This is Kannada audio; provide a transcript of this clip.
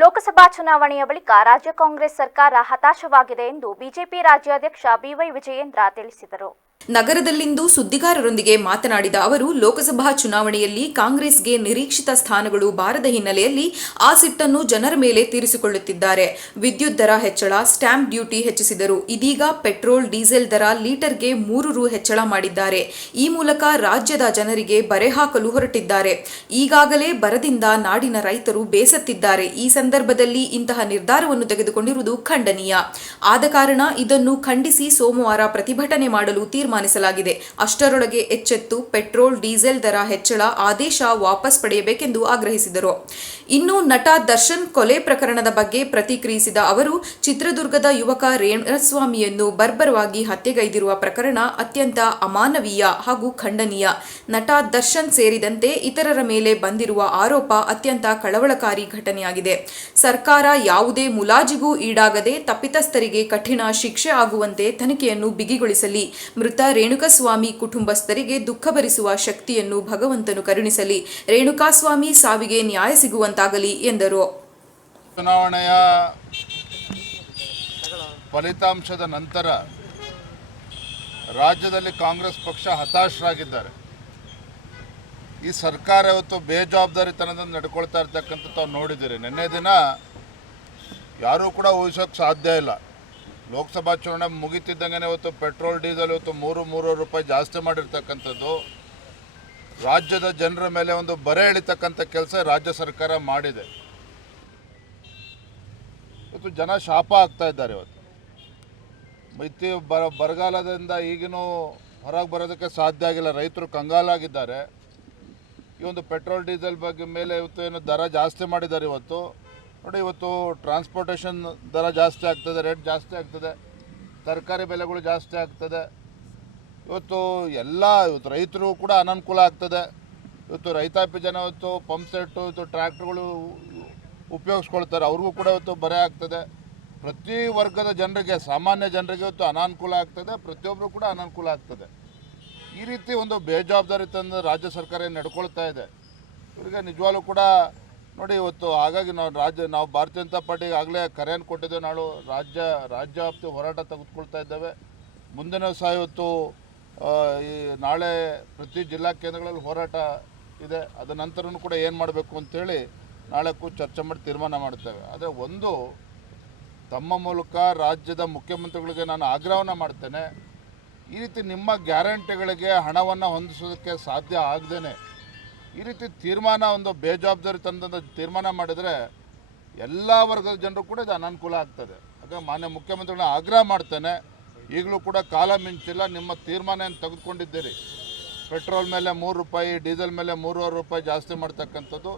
ಲೋಕಸಭಾ ಚುನಾವಣೆಯ ಬಳಿಕ ರಾಜ್ಯ ಕಾಂಗ್ರೆಸ್ ಸರ್ಕಾರ ಹತಾಶವಾಗಿದೆ ಎಂದು ಬಿಜೆಪಿ ರಾಜ್ಯಾಧ್ಯಕ್ಷ ಬಿವೈ ವಿಜಯೇಂದ್ರ ತಿಳಿಸಿದರು. ನಗರದಲ್ಲಿಂದು ಸುದ್ದಿಗಾರರೊಂದಿಗೆ ಮಾತನಾಡಿದ ಅವರು, ಲೋಕಸಭಾ ಚುನಾವಣೆಯಲ್ಲಿ ಕಾಂಗ್ರೆಸ್ಗೆ ನಿರೀಕ್ಷಿತ ಸ್ಥಾನಗಳು ಬಾರದ ಹಿನ್ನೆಲೆಯಲ್ಲಿ ಆ ಸಿಟ್ಟನ್ನು ಜನರ ಮೇಲೆ ತೀರಿಸಿಕೊಳ್ಳುತ್ತಿದ್ದಾರೆ. ವಿದ್ಯುತ್ ದರ ಹೆಚ್ಚಳ, ಸ್ಟ್ಯಾಂಪ್ ಡ್ಯೂಟಿ ಹೆಚ್ಚಿಸಿದರು. ಇದೀಗ ಪೆಟ್ರೋಲ್, ಡೀಸೆಲ್ ದರ ಲೀಟರ್ಗೆ 3 ರು ಹೆಚ್ಚಳ ಮಾಡಿದ್ದಾರೆ. ಈ ಮೂಲಕ ರಾಜ್ಯದ ಜನರಿಗೆ ಬರೆ ಹಾಕಲು ಹೊರಟಿದ್ದಾರೆ. ಈಗಾಗಲೇ ಬರದಿಂದ ನಾಡಿನ ರೈತರು ಬೇಸತ್ತಿದ್ದಾರೆ. ಈ ಸಂದರ್ಭದಲ್ಲಿ ಇಂತಹ ನಿರ್ಧಾರವನ್ನು ತೆಗೆದುಕೊಂಡಿರುವುದು ಖಂಡನೀಯ. ಆದ ಕಾರಣ ಇದನ್ನು ಖಂಡಿಸಿ ಸೋಮವಾರ ಪ್ರತಿಭಟನೆ ಮಾಡಲು ತೀರ್ಮಾನಿಸಲಾಗಿದೆ. ಅಷ್ಟರೊಳಗೆ ಎಚ್ಚೆತ್ತು ಪೆಟ್ರೋಲ್, ಡೀಸೆಲ್ ದರ ಹೆಚ್ಚಳ ಆದೇಶ ವಾಪಸ್ ಪಡೆಯಬೇಕೆಂದು ಆಗ್ರಹಿಸಿದರು. ಇನ್ನು ನಟ ದರ್ಶನ್ ಕೊಲೆ ಪ್ರಕರಣದ ಬಗ್ಗೆ ಪ್ರತಿಕ್ರಿಯಿಸಿದ ಅವರು, ಚಿತ್ರದುರ್ಗದ ಯುವಕ ರೇಣುಸ್ವಾಮಿಯನ್ನು ಬರ್ಬರವಾಗಿ ಹತ್ಯೆಗೈದಿರುವ ಪ್ರಕರಣ ಅತ್ಯಂತ ಅಮಾನವೀಯ ಹಾಗೂ ಖಂಡನೀಯ. ನಟ ದರ್ಶನ್ ಸೇರಿದಂತೆ ಇತರರ ಮೇಲೆ ಬಂದಿರುವ ಆರೋಪ ಅತ್ಯಂತ ಕಳವಳಕಾರಿ ಘಟನೆಯಾಗಿದೆ. ಸರ್ಕಾರ ಯಾವುದೇ ಮುಲಾಜಿಗೂ ಈಡಾಗದೆ ತಪ್ಪಿತಸ್ಥರಿಗೆ ಕಠಿಣ ಶಿಕ್ಷೆ ಆಗುವಂತೆ ತನಿಖೆಯನ್ನು ಬಿಗಿಗೊಳಿಸಲಿ. ಮೃತ ರೇಣುಕಸ್ವಾಮಿ ಕುಟುಂಬಸ್ಥರಿಗೆ ದುಃಖ ಭರಿಸುವ ಶಕ್ತಿಯನ್ನು ಭಗವಂತನು ಕರುಣಿಸಲಿ. ರೇಣುಕಾಸ್ವಾಮಿ ಸಾವಿಗೆ ನ್ಯಾಯ ಸಿಗುವಂತಾಗಲಿ ಎಂದರು. ಚುನಾವಣೆಯ ಫಲಿತಾಂಶದ ನಂತರ ರಾಜ್ಯದಲ್ಲಿ ಕಾಂಗ್ರೆಸ್ ಪಕ್ಷ ಹತಾಶರಾಗಿದ್ದಾರೆ. ಈ ಸರ್ಕಾರ ಇವತ್ತು ಬೇಜವಾಬ್ದಾರಿತನದಿಂದ ನಡ್ಕೊಳ್ತಾ ಇರ್ತಕ್ಕಂಥದ್ದು ತಾವು ನೋಡಿದ್ದೀರಿ. ನಿನ್ನೆ ದಿನ ಯಾರೂ ಕೂಡ ಊಹಿಸೋಕ್ಕೆ ಸಾಧ್ಯ ಇಲ್ಲ. ಲೋಕಸಭಾ ಚುನಾವಣೆ ಮುಗಿತಿದ್ದಂಗೆ ಇವತ್ತು ಪೆಟ್ರೋಲ್, ಡೀಸೆಲ್ ಇವತ್ತು 3 ರೂಪಾಯಿ ಜಾಸ್ತಿ ಮಾಡಿರ್ತಕ್ಕಂಥದ್ದು ರಾಜ್ಯದ ಜನರ ಮೇಲೆ ಒಂದು ಬರೆ ಎಳಿತಕ್ಕಂಥ ಕೆಲಸ ರಾಜ್ಯ ಸರ್ಕಾರ ಮಾಡಿದೆ. ಇವತ್ತು ಜನ ಶಾಪ ಆಗ್ತಾ ಇದ್ದಾರೆ. ಇವತ್ತು ಬರಗಾಲದಿಂದ ಈಗಿನೂ ಹೊರಗೆ ಬರೋದಕ್ಕೆ ಸಾಧ್ಯ ಆಗಿಲ್ಲ. ರೈತರು ಕಂಗಾಲಾಗಿದ್ದಾರೆ. ಈ ಒಂದು ಪೆಟ್ರೋಲ್, ಡೀಸೆಲ್ ಬಗ್ಗೆ ಮೇಲೆ ಇವತ್ತು ಏನು ದರ ಜಾಸ್ತಿ ಮಾಡಿದ್ದಾರೆ. ಇವತ್ತು ನೋಡಿ, ಇವತ್ತು ಟ್ರಾನ್ಸ್ಪೋರ್ಟೇಷನ್ ದರ ಜಾಸ್ತಿ ಆಗ್ತದೆ, ರೇಟ್ ಜಾಸ್ತಿ ಆಗ್ತದೆ, ತರಕಾರಿ ಬೆಲೆಗಳು ಜಾಸ್ತಿ ಆಗ್ತದೆ. ಇವತ್ತು ರೈತರು ಕೂಡ ಅನನುಕೂಲ ಆಗ್ತದೆ. ಇವತ್ತು ರೈತಾಪಿ ಜನ ಇವತ್ತು ಪಂಪ್ ಸೆಟ್ಟು, ಇವತ್ತು ಟ್ರ್ಯಾಕ್ಟರ್ಗಳು ಉಪಯೋಗಿಸ್ಕೊಳ್ತಾರೆ, ಅವ್ರಿಗೂ ಕೂಡ ಇವತ್ತು ಬರೆ ಆಗ್ತದೆ. ಪ್ರತಿ ವರ್ಗದ ಜನರಿಗೆ, ಸಾಮಾನ್ಯ ಜನರಿಗೆ ಇವತ್ತು ಅನಾನುಕೂಲ ಆಗ್ತದೆ. ಪ್ರತಿಯೊಬ್ಬರು ಕೂಡ ಅನಾನುಕೂಲ ಆಗ್ತದೆ. ಈ ರೀತಿ ಒಂದು ಬೇಜವಾಬ್ದಾರಿತನ ರಾಜ್ಯ ಸರ್ಕಾರ ನಡ್ಕೊಳ್ತಾ ಇದೆ. ಇವರಿಗೆ ನಿಜವಾಗ್ಲೂ ಕೂಡ ನೋಡಿ, ಇವತ್ತು ಹಾಗಾಗಿ ನಾವು ಭಾರತೀಯ ಜನತಾ ಪಾರ್ಟಿಗೆ ಆಗಲೇ ಕರೆಯನ್ನು ಕೊಟ್ಟಿದ್ದೇವೆ. ನಾಳು ರಾಜ್ಯವ್ಯಾಪ್ತಿ ಹೋರಾಟ ತೆಗೆದುಕೊಳ್ತಾ ಇದ್ದೇವೆ. ಮುಂದಿನ ಸಹ ಇವತ್ತು ನಾಳೆ ಪ್ರತಿ ಜಿಲ್ಲಾ ಕೇಂದ್ರಗಳಲ್ಲಿ ಹೋರಾಟ ಇದೆ. ಅದ ನಂತರನೂ ಕೂಡ ಏನು ಮಾಡಬೇಕು ಅಂತೇಳಿ ನಾಳೆ ಚರ್ಚೆ ಮಾಡಿ ತೀರ್ಮಾನ ಮಾಡ್ತೇವೆ. ಆದರೆ ಒಂದು ತಮ್ಮ ಮೂಲಕ ರಾಜ್ಯದ ಮುಖ್ಯಮಂತ್ರಿಗಳಿಗೆ ನಾನು ಆಗ್ರಹವನ್ನು ಮಾಡ್ತೇನೆ, ಈ ರೀತಿ ನಿಮ್ಮ ಗ್ಯಾರಂಟಿಗಳಿಗೆ ಹಣವನ್ನು ಹೊಂದಿಸೋದಕ್ಕೆ ಸಾಧ್ಯ ಆಗದೇನೆ ಈ ರೀತಿ ತೀರ್ಮಾನ, ಒಂದು ಬೇಜವಾಬ್ದಾರಿತನದಿಂದ ತೀರ್ಮಾನ ಮಾಡಿದರೆ ಎಲ್ಲ ವರ್ಗದ ಜನರು ಕೂಡ ಇದು ಅನಾನುಕೂಲ ಆಗ್ತದೆ. ಹಾಗಾಗಿ ಮಾನ್ಯ ಮುಖ್ಯಮಂತ್ರಿಗಳನ್ನ ಆಗ್ರಹ ಮಾಡ್ತೇನೆ, ಈಗಲೂ ಕೂಡ ಕಾಲ ಮಿಂಚಿಲ್ಲ. ನಿಮ್ಮ ತೀರ್ಮಾನ ಏನು ತೆಗೆದುಕೊಂಡಿದ್ದೀರಿ, ಪೆಟ್ರೋಲ್ ಮೇಲೆ 3 ರೂಪಾಯಿ, ಡೀಸೆಲ್ ಮೇಲೆ 3.5 ರೂಪಾಯಿ ಜಾಸ್ತಿ ಮಾಡ್ತಕ್ಕಂಥದ್ದು